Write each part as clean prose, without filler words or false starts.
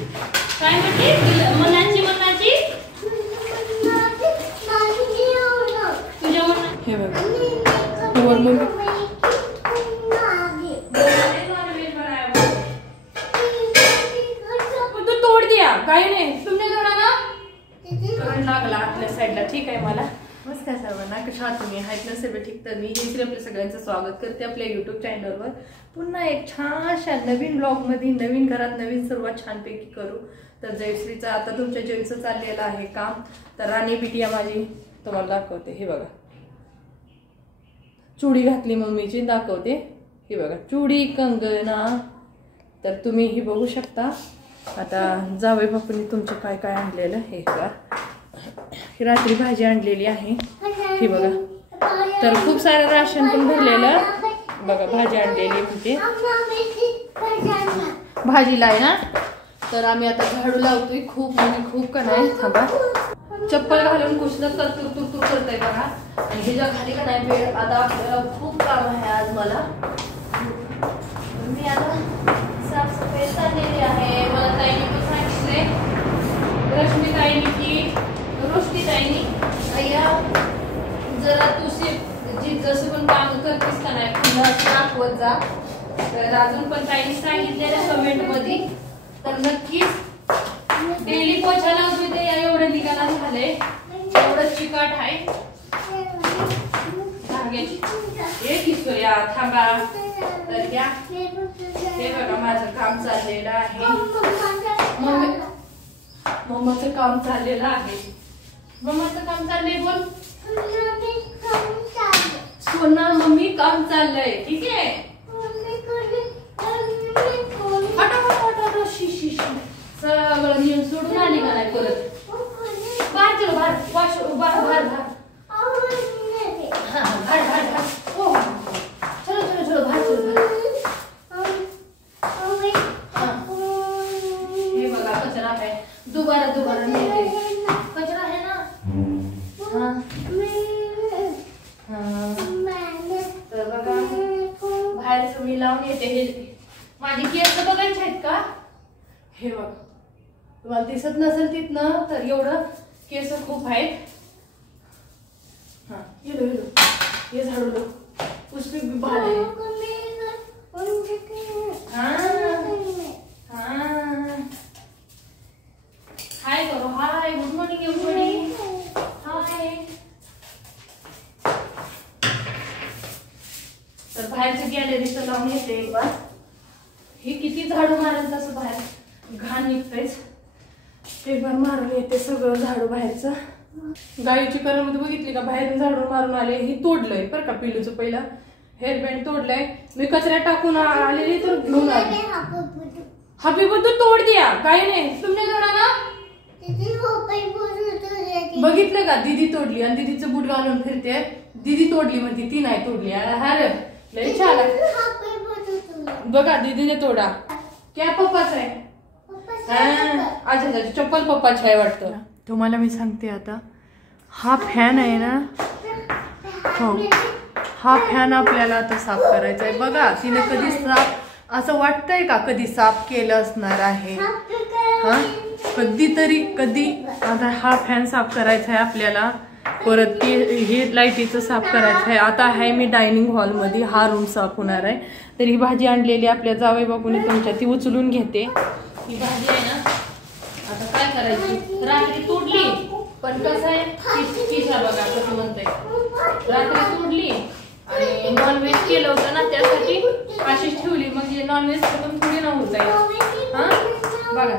काय म्हणते मनाची मनाची तुझ्या मना हे बघ वर मग तू तोड दिया काही नाही तुमने जोडा ना करंट लागला आपल्या साईडला ठीक आहे मला नमस्कार सर्वांना कशा आहात तुम्ही आहेत ना सगळे ठीक तर मी हेच आपल्या सगळ्यांचं स्वागत करते आपल्या YouTube चॅनलवर पुन्हा एक छानशा नवीन ब्लॉग मध्ये नवीन घरात नवीन सुरुवात छानपैकी करू तर जयश्रीचा आता तुमच्या जयचं चाललेलं आहे काम तर राणी बिटिया माझी तुम्हाला दाखवते हे बघा चुडी घातली मम्मीची दाखवते हे बघा चुडी कंगना तर तुम्ही ही बघू शकता आता जावई बापूंनी तुमचं काय काय आणलेलं हे बघा ही रात्री भाजी आणलेली आहे हे बघा तर खूप सारं राशन पण भरलेलं बघा भाजी आणलेली म्हणते भाजीला आहे ना तर आम्ही आता झाडू लावतोय खूप म्हणजे खूप का नाही थांबा चप्पल घालून कुठलं तर तुर करतोय बघा आणि ह्याच्या खाली का नाही वेळ आता आपल्याला खूप काम आहे आज मला मी आता साफसफाई चाललेली आहे मला ताईने पण सांगितले रश्मी ताईने की रोशनी ताईने अय्या जरा तुझी जसं पण काम करतेस का नाही पुन्हा दाखवत जा तर अजून पण ताईने सांगितलेलं कमेंट मध्ये तर नक्कीच डेली पोछा लावतोय ते एवढं निघाला झालंय एवढं चिकाट आहे एक किशोर्या थांबा तर या हे बघा माझं काम चाललेलं आहे मम्माचं काम चाललेलं आहे मम्माचं काम चाललंय बोल सोना मम्मी काम चाललंय ठीक आहे सगळं नियम सोडून आली का नाही परत बाहेर चलो बाहेर बाहेर चलो चलो चलो बाहेर चलो हे बघा कचरा आहे दुबारा नेते कचरा आहे ना तर बघा बाहेर मी लावून येते हे माझी केस बघायचे आहेत का हे बघ तुम्हाला दिसत नसेल तिथनं तर एवढं केस खूप आहेत हा येलो हे झाडू लो उसपे भी बाल है हाय करो hi good morning everybody hi तर बाहेरच्या गॅलरीचं लावून येते एक बार हे किती झाडू मारेल तसं बाहेर घाण निघतेच एक बार मारून येते सगळं झाडू बाहेरचं गाईची करमणूक बघितली का बाहेरून झाडून मारून आले हे तोडलंय बरं का पिलूचं पहिला हेअरबँड तोडलंय मी कचऱ्यात टाकून आलेली तर घेऊन आले हबी पण तू तोड द्या काही नाही तुमने जोडा ना बघितलं का दीदी तोडली आणि दीदीचं बूट घालून फिरते दीदी तोडली म्हणते ती नाही तोडली अरे लय छान बघा दीदीने तोडा क्या पप्पाच आहे अच्छा चप्पल पप्पाची आहे वाटतं तुम्हाला मी सांगते आता हा फॅन आहे ना हो हा फॅन आपल्याला आता साफ करायचा आहे बघा तिने कधी साफ असं वाटतंय का कधी साफ केलं असणार आहे हा कधी आता हा फॅन साफ करायचा आहे आपल्याला परत हे लाईटीचं साफ करायचं आहे आता आहे मी डायनिंग हॉलमध्ये हा रूम साफ होणार आहे तर ही भाजी आणलेली आपल्या जावई बापूने तुमच्या ती उचलून घेते ही भाजी आहे ना आता काय करायची रात्री तोडली पण कसं आहे पिझ्झा बघा कसं म्हणतंय रात्री तोडली आणि नॉनव्हेज केलं होतं ना त्यासाठी अशीच ठेवली म्हणजे नॉनव्हेज पण थोडी ना होत आहे हा बघा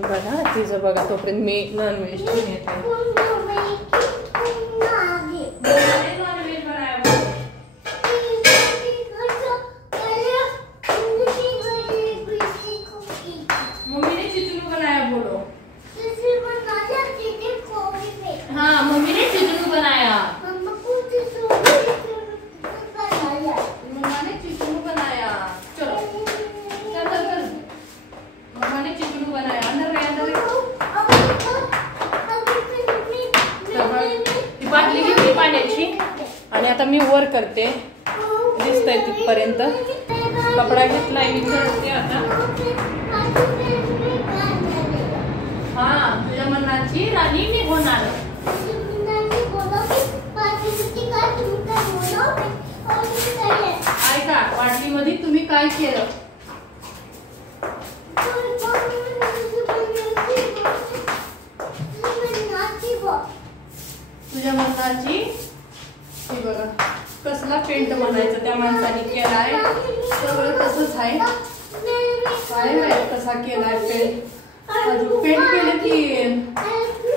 बघा तिचं बघा तोपर्यंत मी नॉनव्हेज ठेवून येते आता मी वर करते, दिसतंय तिथपर्यंत. कपडा घेतलाय मी, करते आता. हा, तुझ्या मनाची राणी मी होणार. ऐका, बाटलीमध्ये तुम्ही काय केलं? तुझ्या मनाची हे बघा, कसला पेंट म्हणायचं त्या माणसाने केलाय. सगळं तसंच आहे. काय माहित कसा केलाय पेंट. पेंट केलं की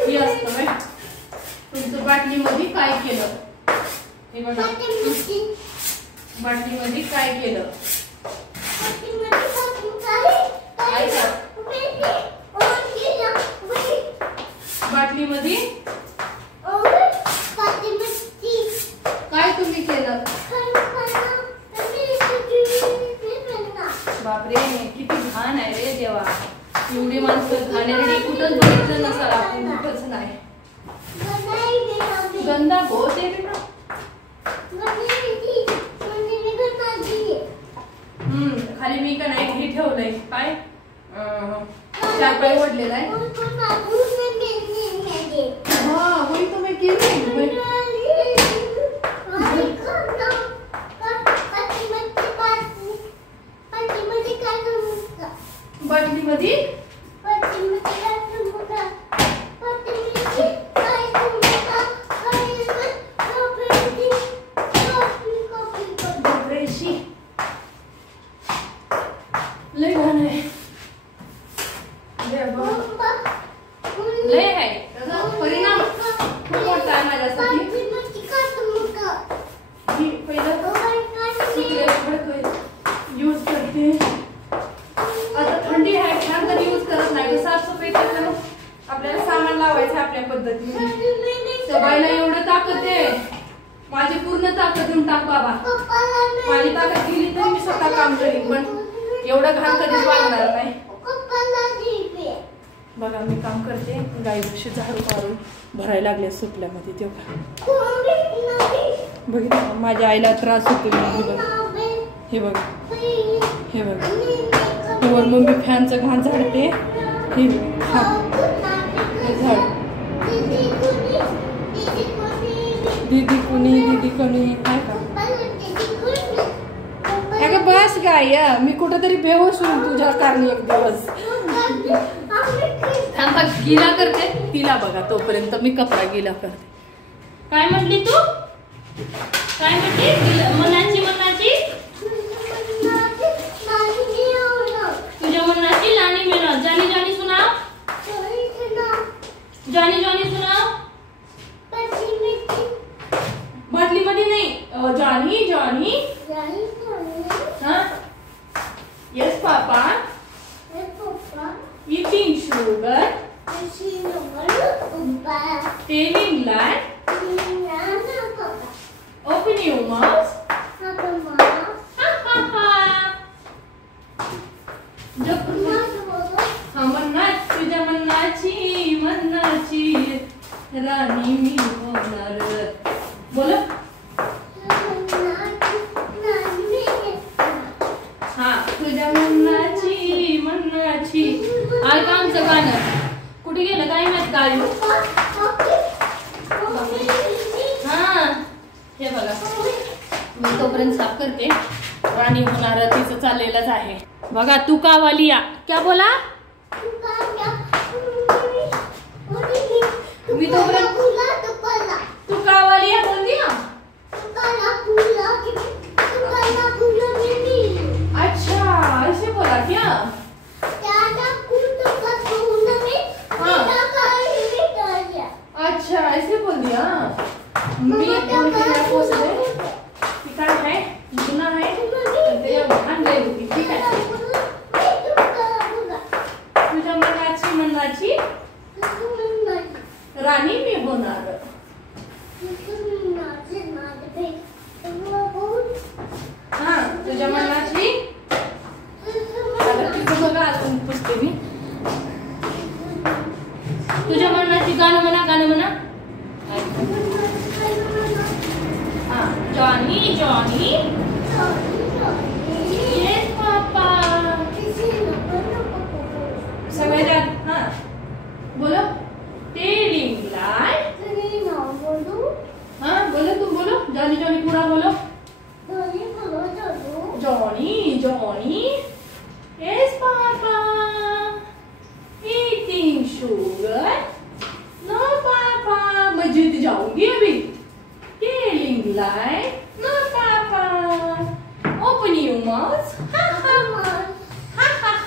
हे असतं बाय. तुमचं बाटलीमध्ये काय केलं हे बघा. बाटलीमध्ये काय केलं? बाटलीमध्ये काय तुम्ही केलं? बापरे, किती घाण आहे रे देवा. एवढी माणसं घाणेरडी कुठंच बघितलं नसाल आपण, कुठंच नाही. गंदा बहुत आहे बेटा. खाली मी का नाही हे ठेवलंय काय, चार पाय ओढलेला आहे. हा, वही तो मैं केली. बाटलीमध्ये लय घाण आहे, लय आहे. त्याचा परिणाम खूप मोठा आहे माझ्यासाठी. मी पहिलं यूज करते. आता थंडी आहे, फॅन कधी यूज करत नाही. साफसफाई करताना आपल्याला सामान लावायचं आपल्या पद्धतीने. सबाईला एवढं ताकद आहे, माझी पूर्ण ताकद देऊन टाक बाबा. माझी ताकद गेली तरी मी स्वतः काम करीन, पण एवढं घाण कधीच वागणार नाही. बघा मी काम करते. गाईशी झाडू मारून भरायला लागले सुटल्यामध्ये. तेव्हा बघितलं माझ्या आईला त्रास होतो. हे बघा, हे बघा, वर मग मी फॅनचं घाण झाडते. हे झाड दीदी कोणी काय का अगं बस गाय, मी कुठेतरी बेहोश होईल तुझ्या कारणी एक दिवस. थांबा, गिला करते तिला बघा. तोपर्यंत मी कपडा गिला करते. काय म्हटली तू? काय म्हटली? मनाची तुझ्या मनाची लाणी मेहनत. जानी जानी सुना, जानी जानी सुना. बाटलीमध्ये नाही, जानी जानी. हाँ, yes papa. Eating sugar. Taking light. Open your mouth. Ha ha ha. मन्नाची, तुझ्या मन्नाची राणी मी होणार. बोला. हा, तुझ्या मन्नाची. ऐका आमचं गाणं कुठे गेलं काय माहित. गाडी हा, हे बघा मी तोपर्यंत साफ करते. राणी होणार तिचं चाललेलंच आहे बघा. तू का वाली या क्या बोला. मी तोपर्यंत तू का वाली या बोल दिया. अच्छा ऐसे बोला क्या. अच्छा ऐसे बोल दिया. मी बोलते काय है गुन्हा है ते घाण लय होती. ठीक आहे, तुझ्या मनाची राणी मी होणार. हा, तुझ्या मनाची. तिचं बघा अजून पुसते मी. तुझ्या मनाची गाणं म्हणा. हा, जॉनी जॉनी येस पापा सगळ्यात हा बोलो टेलिंग लाय हाँ बोलो तुम बोलो जॉनी जॉनी पूरा बोलो Johnny Johnny yes papa eating sugar no papa मैं जीत जाऊंगी अभी telling lie no papa open your mouth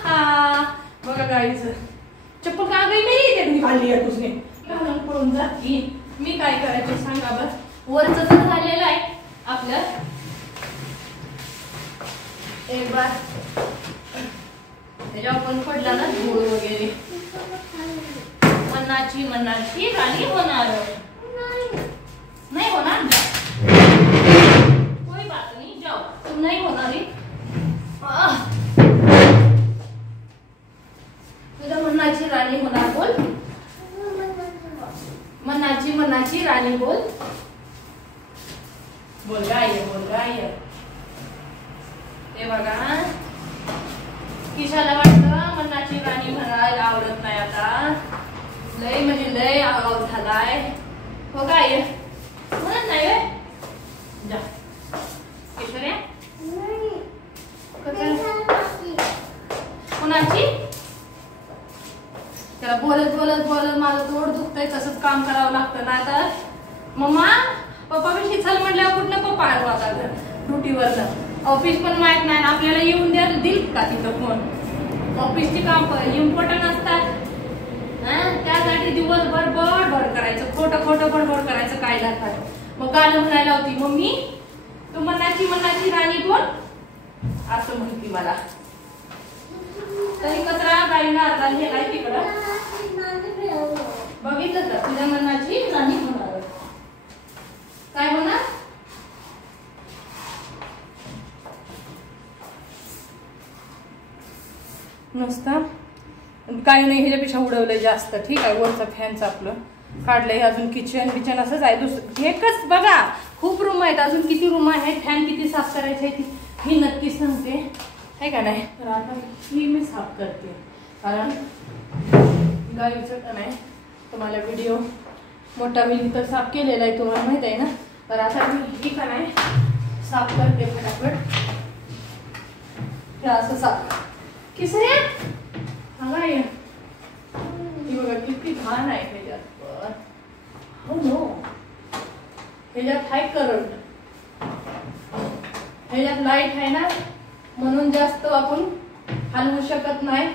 हा बघा गाईज चप्पल का गई मेरी ते निकाली आहे तुझने घालून पळून जाती मी काय करायचे सांगा बस वरचं तर झालेलं आहे आपलं एक बार त्याच्यावर पण पडला ना धूळ वगैरे मनाची मनाची राणी होणार नाही होणार कोई बात नहीं जाओ तुम नहीं होणार तुझ्या मनाची राणी होणार बोल मनाची मनाची राणी बोल बोल गाय ते बघा किशाला वाटतं मनाची राणी म्हणायला आवडत नाही आता लय म्हणजे लय आगाव झालाय हो काय म्हणत नाही वे जा किशोर्या कोणाची त्याला बोलत बोलत बोलत माझं तोड दुखतंय तसंच काम करावं लागतं ना तर मम्मा पप्पा विषयी चल म्हटल्यावर कुठलं पप्पा आलो आता घर ड्युटीवरनं ऑफिस पण माहित नाही आपल्याला येऊन द्यायला दिल का तिथं फोन ऑफिसची काम इम्पॉर्टंट असतात त्यासाठी दिवसभर बडबड करायचं खोटं खोटं बडबड करायचं काय लागतात मग काल म्हणायला होती मम्मी तू मनाची राणी कोण असं म्हणती मला तरी कचरा गाईला अर्धा नेलाय तिकडं बघितलं का तुझ्या मनाची राणी होणार काय होणार नसतं काही नाही ह्याच्यापेक्षा उडवलंय जास्त ठीक आहे वरचा फॅनचं आपलं काढलंय अजून किचन बिचन असंच आहे दुसरं एकच बघा खूप रूम आहेत अजून किती रूम आहेत फॅन किती साफ करायचे ही नक्की सांगते आहे का नाही तर आता ही मी साफ करते कारण गाईचं का नाही तुम्हाला व्हिडिओ मोठा मी तर साफ केलेला आहे तुम्हाला माहित आहे ना तर आता मी ही का नाही साफ करते फटाफट हे असं साफ किसऱ्या हाँ बघा किती घाण आहे ह्याच्यात हो नो ह्याच्यात हाय करंट ह्याच्यात लाईट आहे ना म्हणून जास्त आपण हलवू शकत नाही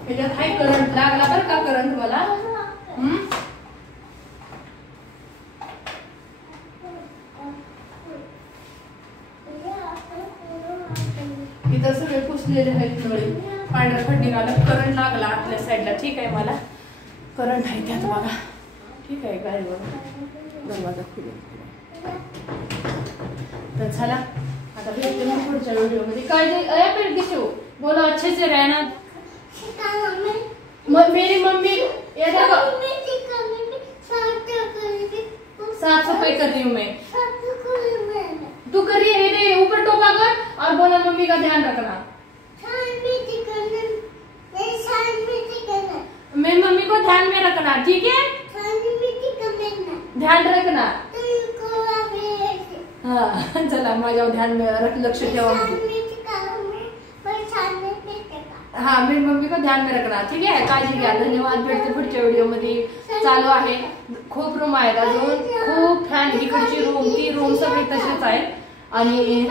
ह्याच्यात हाय करंट लागला बरं का करंट मला इथं सगळे पुसलेले आहेत नळी पांढऱ्या खड्डी आलं करंट लागला आतल्या साईडला ठीक आहे मला करंट आहे त्यात बघा ठीक आहे काय दरवाजा तर चला आता भेटते मी पुढच्या व्हिडिओमध्ये काय दिसो बोलो अच्छे से रहना मेरी मम्मी ये देखो साफ सफाई कर रही हूँ मैं तू करिए मेरे ऊपर टोका कर और बोला मम्मी का ध्यान रखना मेरी मम्मी को ध्यान में रखना ठीक है ध्यान रखना हाँ चला माझ्या ध्यान में लक्ष ठेवा हाँ मेरी मम्मी को ध्यान में रखना ठीक आहे काळजी घ्या धन्यवाद भेटते पुढच्या व्हिडिओ मध्ये चालू आहे खूप रूम आहेत अजून खूप फॅन इकडची रूम ती रूम सगळी तशीच आहे आणि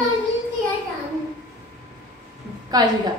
काळजी घ्या